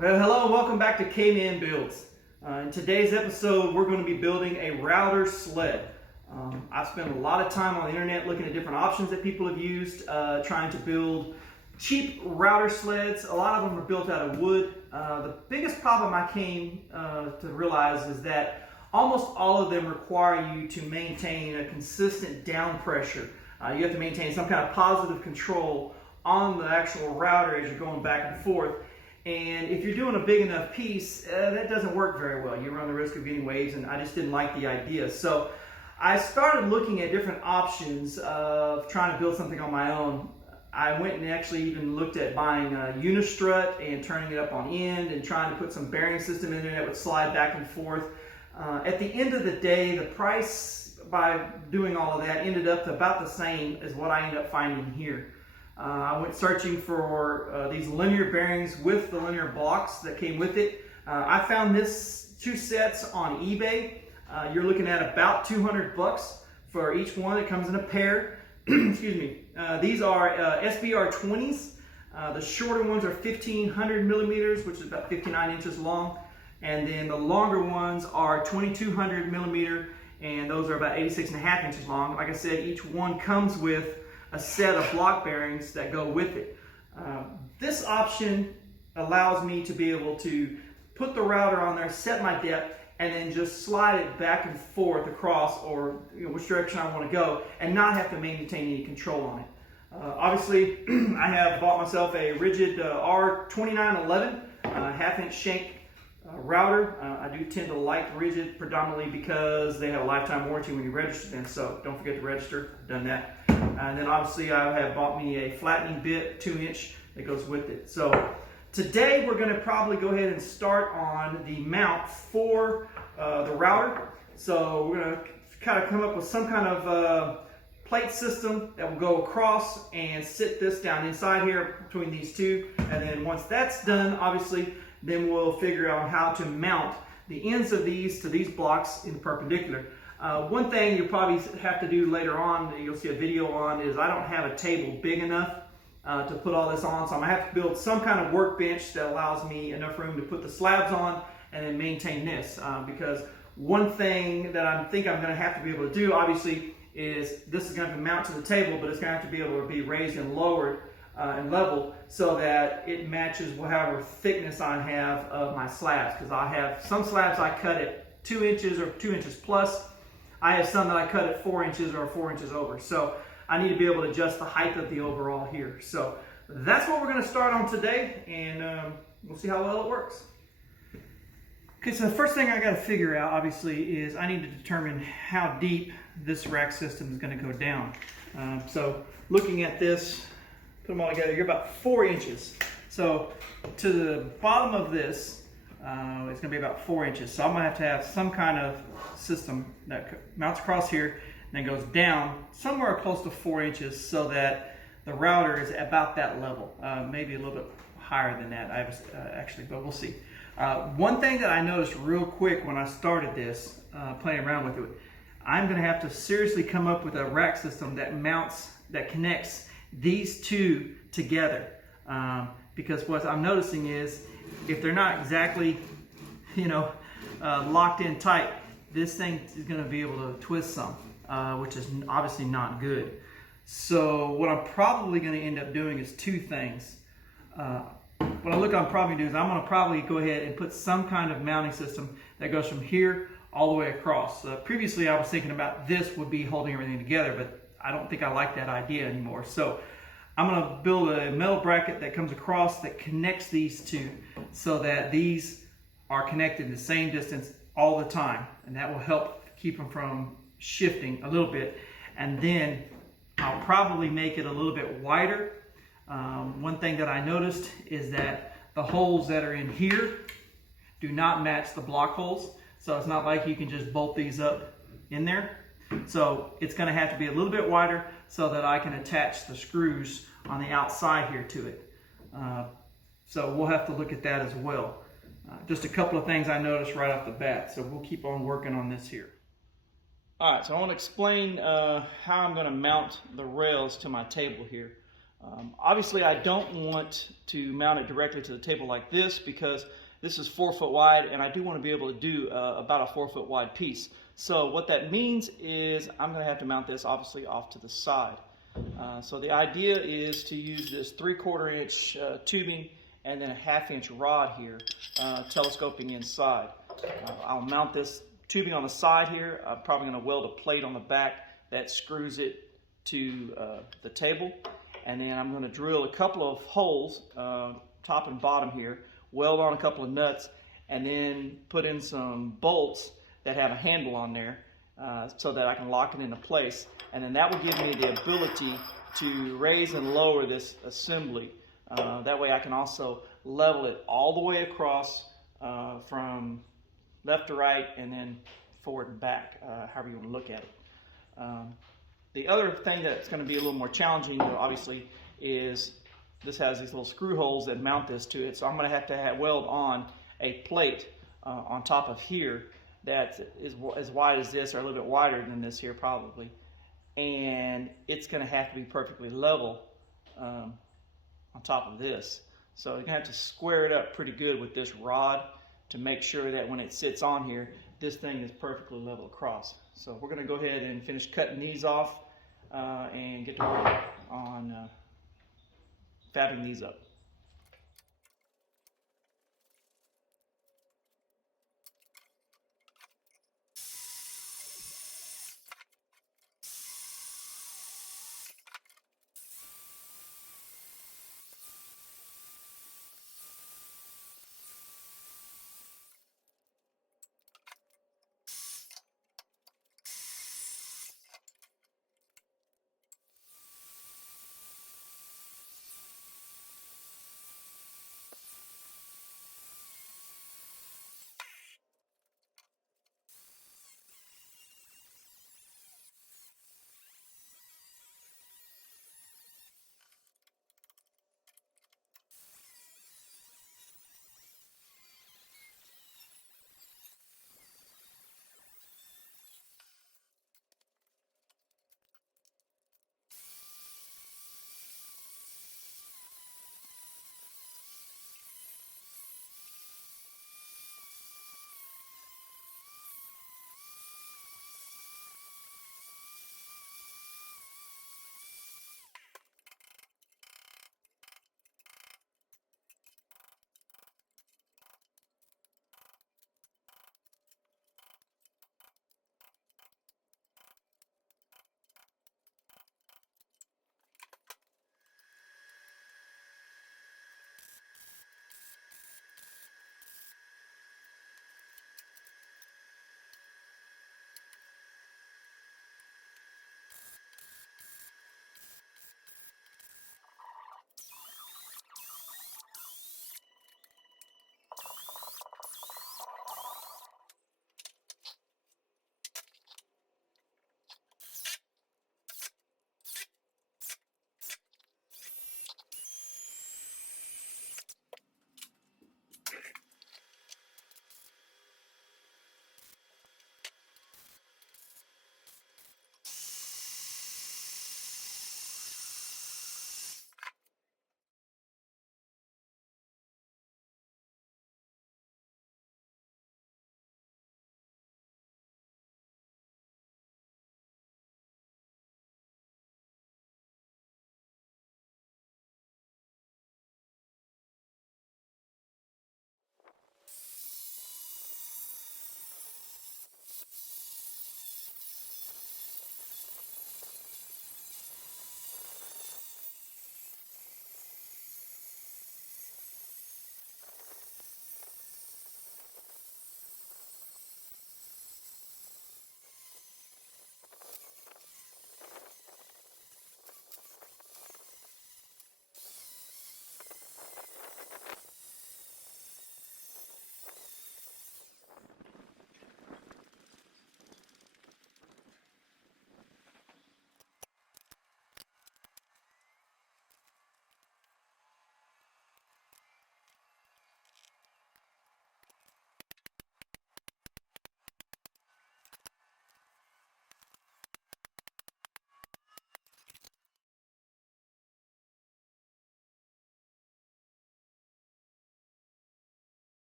Well, hello and welcome back to Kman Builds. In today's episode, we're going to be building a router sled. I've spent a lot of time on the internet looking at different options that people have used, trying to build cheap router sleds. A lot of them are built out of wood. The biggest problem I came to realize is that almost all of them require you to maintain a consistent down pressure. You have to maintain some kind of positive control on the actual router as you're going back and forth. And if you're doing a big enough piece, that doesn't work very well. You run the risk of getting waves, and I just didn't like the idea. So I started looking at different options of trying to build something on my own. I went and actually even looked at buying a unistrut and turning it up on end and trying to put some bearing system in there that would slide back and forth. At the end of the day, the price by doing all of that ended up about the same as what I ended up finding here. I went searching for these linear bearings with the linear blocks that came with it. I found this two sets on eBay. You're looking at about 200 bucks for each one. It comes in a pair. Excuse me. These are SBR 20s. The shorter ones are 1500 millimeters, which is about 59 inches long. And then the longer ones are 2200 millimeter, and those are about 86.5 inches long. Like I said, each one comes with a set of block bearings that go with it. This option allows me to be able to put the router on there, set my depth, and then just slide it back and forth across, or which direction I want to go, and not have to maintain any control on it. Obviously, I have bought myself a rigid R2911 half-inch shank router. I do tend to like rigid predominantly because they have a lifetime warranty when you register them, so don't forget to register. Done that. And then obviously I have bought me a flattening bit, 2-inch, that goes with it. So today we're going to probably go ahead and start on the mount for the router. So we're going to kind of come up with some kind of plate system that will go across and sit this down inside here between these two. And then once that's done, obviously, then we'll figure out how to mount the ends of these to these blocks in perpendicular. One thing you'll probably have to do later on, you'll see a video on, is I don't have a table big enough to put all this on, so I'm going to have to build some kind of workbench that allows me enough room to put the slabs on and then maintain this. Because one thing that I think I'm going to have to be able to do, obviously, is this is going to mount to the table, but it's going to have to be able to be raised and lowered and leveled so that it matches however thickness I have of my slabs. Because I have some slabs I cut at 2 inches or 2 inches plus. I have some that I cut at 4 inches or 4 inches over. So I need to be able to adjust the height of the overall here. So that's what we're going to start on today, and we'll see how well it works. Okay, so the first thing I got to figure out, obviously, is I need to determine how deep this rack system is going to go down. So looking at this, put them all together, you're about 4 inches. So to the bottom of this, it's going to be about 4 inches. So I'm going to have some kind of system that mounts across here and then goes down somewhere close to 4 inches so that the router is about that level. Maybe a little bit higher than that, actually, but we'll see. One thing that I noticed real quick when I started this, playing around with it, I'm going to have to seriously come up with a rack system that connects these two together. Because what I'm noticing is, if they're not exactly, locked in tight, this thing is going to be able to twist some, which is obviously not good. So what I'm probably going to end up doing is two things. What I'm probably doing is I'm going to probably go ahead and put some kind of mounting system that goes from here all the way across. Previously I was thinking about this would be holding everything together, but I don't think I like that idea anymore. So I'm going to build a metal bracket that comes across that connects these two so that these are connected the same distance all the time, and that will help keep them from shifting a little bit. And then I'll probably make it a little bit wider. One thing that I noticed is that the holes that are in here do not match the block holes, so it's not like you can just bolt these up in there. So it's going to have to be a little bit wider so that I can attach the screws on the outside here to it. So we'll have to look at that as well. Just a couple of things I noticed right off the bat, so we'll keep on working on this here. All right, so I want to explain how I'm going to mount the rails to my table here. Obviously, I don't want to mount it directly to the table like this because this is 4 foot wide, and I do want to be able to do about a 4 foot wide piece. So what that means is I'm going to have to mount this obviously off to the side. So the idea is to use this 3/4 inch tubing and then a 1/2 inch rod here, telescoping inside. I'll mount this tubing on the side here. I'm probably going to weld a plate on the back that screws it to the table. And then I'm going to drill a couple of holes, top and bottom here, weld on a couple of nuts, and then put in some bolts that have a handle on there so that I can lock it into place. And then that will give me the ability to raise and lower this assembly. That way I can also level it all the way across from left to right and then forward and back, however you want to look at it. The other thing that's going to be a little more challenging, obviously, is this has these little screw holes that mount this to it. So I'm going to have weld on a plate on top of here that is as wide as this, or a little bit wider than this here probably. And it's going to have to be perfectly level on top of this. So you're going to have to square it up pretty good with this rod to make sure that when it sits on here, this thing is perfectly level across. So we're going to go ahead and finish cutting these off and get to work on fabbing these up.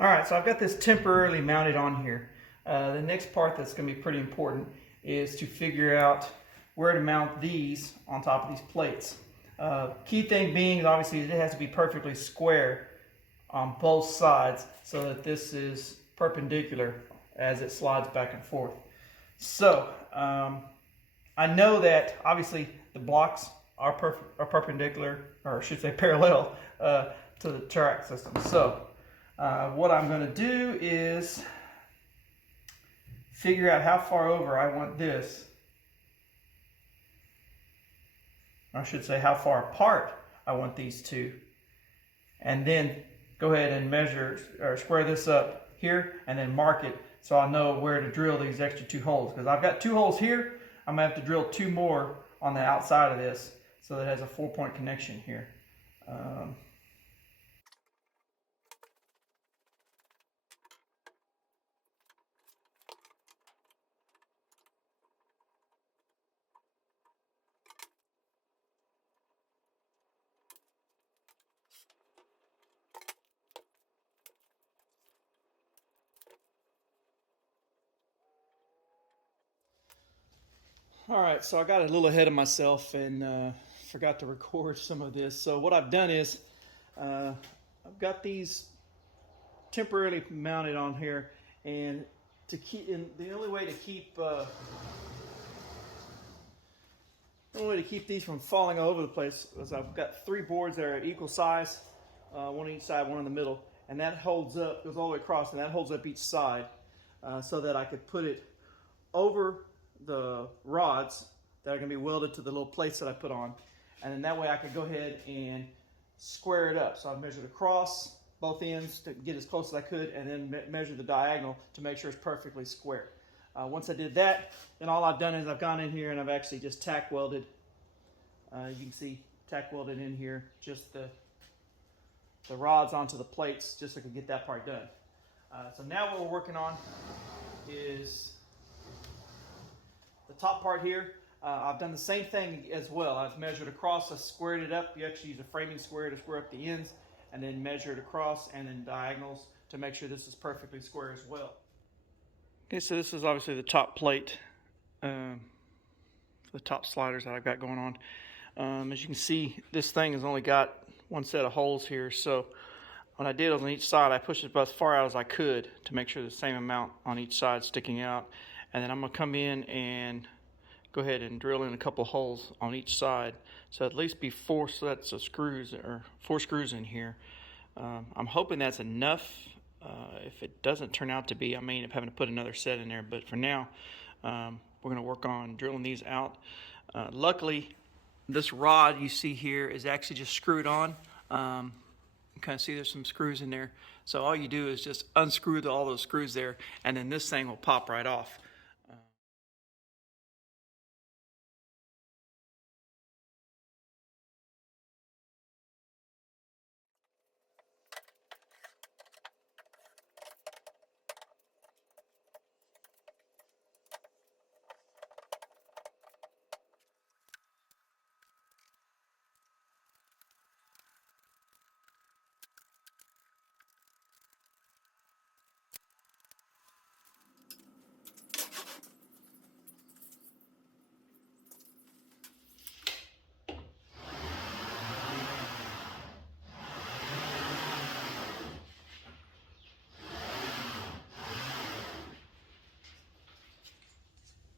All right, so I've got this temporarily mounted on here. The next part that's going to be pretty important is to figure out where to mount these on top of these plates. Key thing being is obviously it has to be perfectly square on both sides so that this is perpendicular as it slides back and forth. So I know that obviously the blocks are perpendicular, or I should say parallel to the track system. So what I'm going to do is figure out how far over I want this. I should say how far apart I want these two. And then go ahead and measure or square this up here and then mark it so I know where to drill these extra 2 holes. Because I've got 2 holes here, I'm going to have to drill 2 more on the outside of this so that it has a 4-point connection here. All right, so I got a little ahead of myself and forgot to record some of this. So what I've done is I've got these temporarily mounted on here, and the only way to keep these from falling all over the place is I've got 3 boards that are equal size, one on each side, one in the middle, and that holds up, goes all the way across, and that holds up each side so that I could put it over the rods that are going to be welded to the little plates that I put on, and then that way I could go ahead and square it up. So I measured across both ends to get as close as I could, and then measure the diagonal to make sure it's perfectly square. Once I did that, then all I've done is I've gone in here and I've actually just tack welded. You can see tack welded in here just the rods onto the plates just so I can get that part done. So now what we're working on is the top part here. I've done the same thing as well. I've measured across, I squared it up. You actually use a framing square to square up the ends, and then measure it across and then diagonals to make sure this is perfectly square as well. Okay, so this is obviously the top plate, the top sliders that I've got going on. As you can see, this thing has only got 1 set of holes here, so what I did on each side, I pushed it about as far out as I could to make sure the same amount on each side sticking out. And then I'm going to come in and go ahead and drill in a couple of holes on each side. So at least be 4 sets of screws, or 4 screws in here. I'm hoping that's enough. If it doesn't turn out to be, I may end up having to put another set in there. But for now, we're going to work on drilling these out. Luckily, this rod you see here is actually just screwed on. You kind of see there's some screws in there. So all you do is just unscrew all those screws there, and then this thing will pop right off.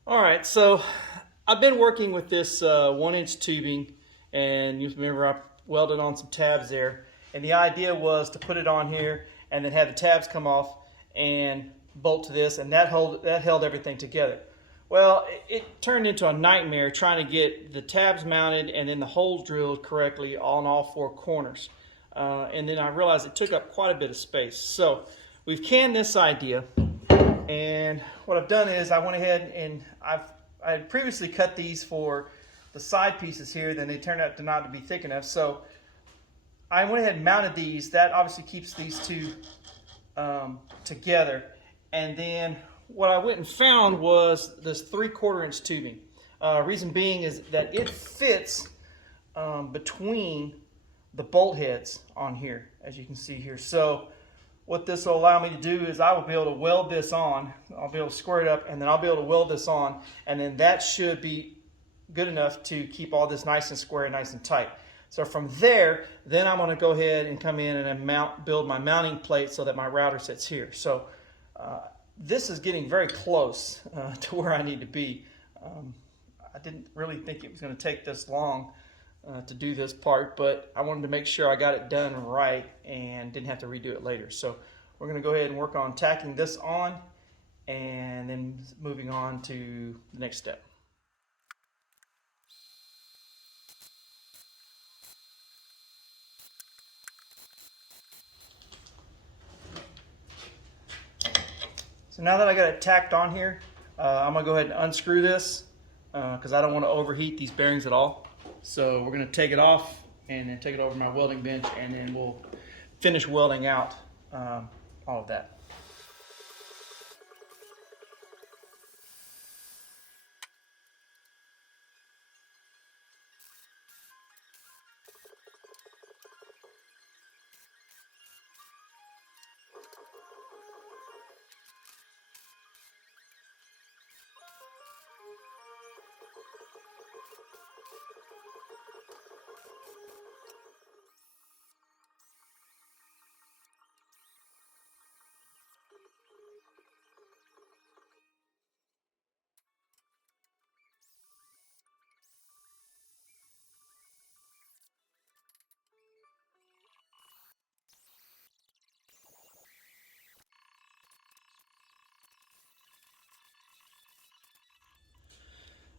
All right, so I've been working with this 1-inch tubing, and you remember I welded on some tabs there, and the idea was to put it on here and then have the tabs come off and bolt to this, and that held everything together. Well, it turned into a nightmare trying to get the tabs mounted and then the holes drilled correctly on all 4 corners. And then I realized it took up quite a bit of space. So we've canned this idea. And what I've done is I went ahead and I had previously cut these for the side pieces here, then they turned out to not be thick enough. So I went ahead and mounted these. That obviously keeps these two together. And then what I went and found was this 3/4 inch tubing. Reason being is that it fits between the bolt heads on here, as you can see here. So what this will allow me to do is I will be able to weld this on. I'll be able to square it up, and then I'll be able to weld this on, and then that should be good enough to keep all this nice and square and nice and tight. So from there, then I'm going to go ahead and come in and build my mounting plate so that my router sits here. So this is getting very close to where I need to be. I didn't really think it was going to take this long to do this part, but I wanted to make sure I got it done right and didn't have to redo it later. So we're going to go ahead and work on tacking this on and then moving on to the next step. So now that I got it tacked on here, I'm going to go ahead and unscrew this because I don't want to overheat these bearings at all. So we're going to take it off and then take it over my welding bench, and then we'll finish welding out all of that.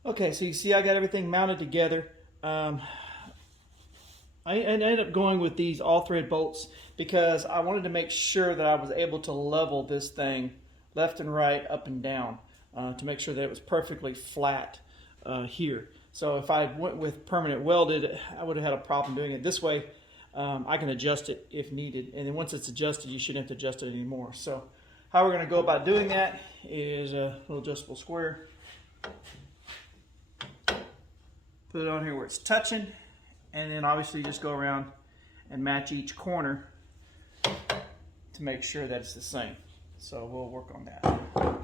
Okay, so you see I got everything mounted together. I ended up going with these all thread bolts because I wanted to make sure that I was able to level this thing left and right, up and down, to make sure that it was perfectly flat here. So if I went with permanent welded, I would have had a problem doing it. This way, I can adjust it if needed, and then once it's adjusted, you shouldn't have to adjust it anymore. So how we're going to go about doing that is a little adjustable square. Put it on here where it's touching, and then obviously just go around and match each corner to make sure that it's the same. So we'll work on that.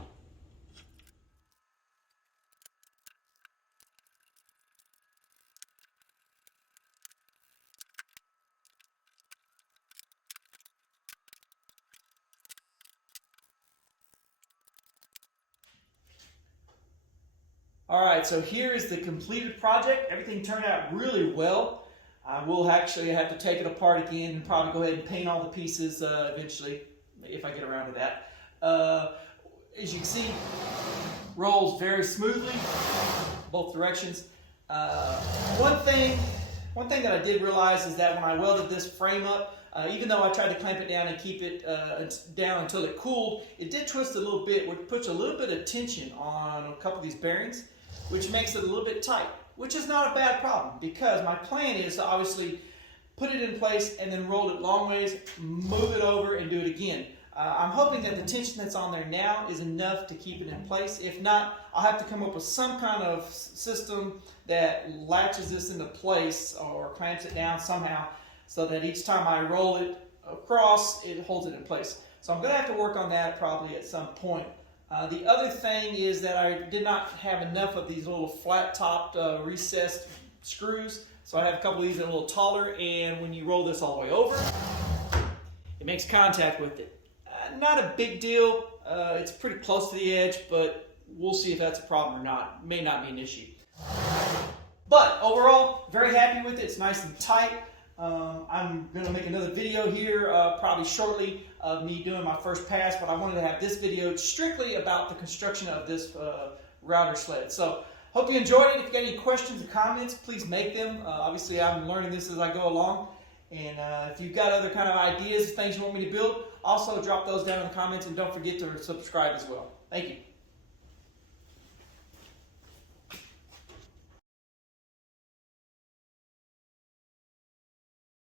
All right, so here is the completed project. Everything turned out really well. I will actually have to take it apart again and probably go ahead and paint all the pieces eventually, if I get around to that. As you can see, rolls very smoothly, both directions. One thing that I did realize is that when I welded this frame up, even though I tried to clamp it down and keep it down until it cooled, it did twist a little bit, which puts a little bit of tension on a couple of these bearings, which makes it a little bit tight, which is not a bad problem because my plan is to obviously put it in place and then roll it long ways, move it over and do it again. I'm hoping that the tension that's on there now is enough to keep it in place. If not, I'll have to come up with some kind of system that latches this into place or clamps it down somehow so that each time I roll it across, it holds it in place. So I'm going to have to work on that probably at some point. The other thing is that I did not have enough of these little flat-topped recessed screws, so I have a couple of these that are a little taller, and when you roll this all the way over, it makes contact with it. Not a big deal. It's pretty close to the edge, but we'll see if that's a problem or not. It may not be an issue. But overall, very happy with it. It's nice and tight. I'm going to make another video here probably shortly of me doing my first pass, but I wanted to have this video strictly about the construction of this router sled. So hope you enjoyed it. If you got any questions or comments, please make them. Obviously, I'm learning this as I go along. And if you've got other kind of ideas, things you want me to build, also drop those down in the comments, and don't forget to subscribe as well. Thank you.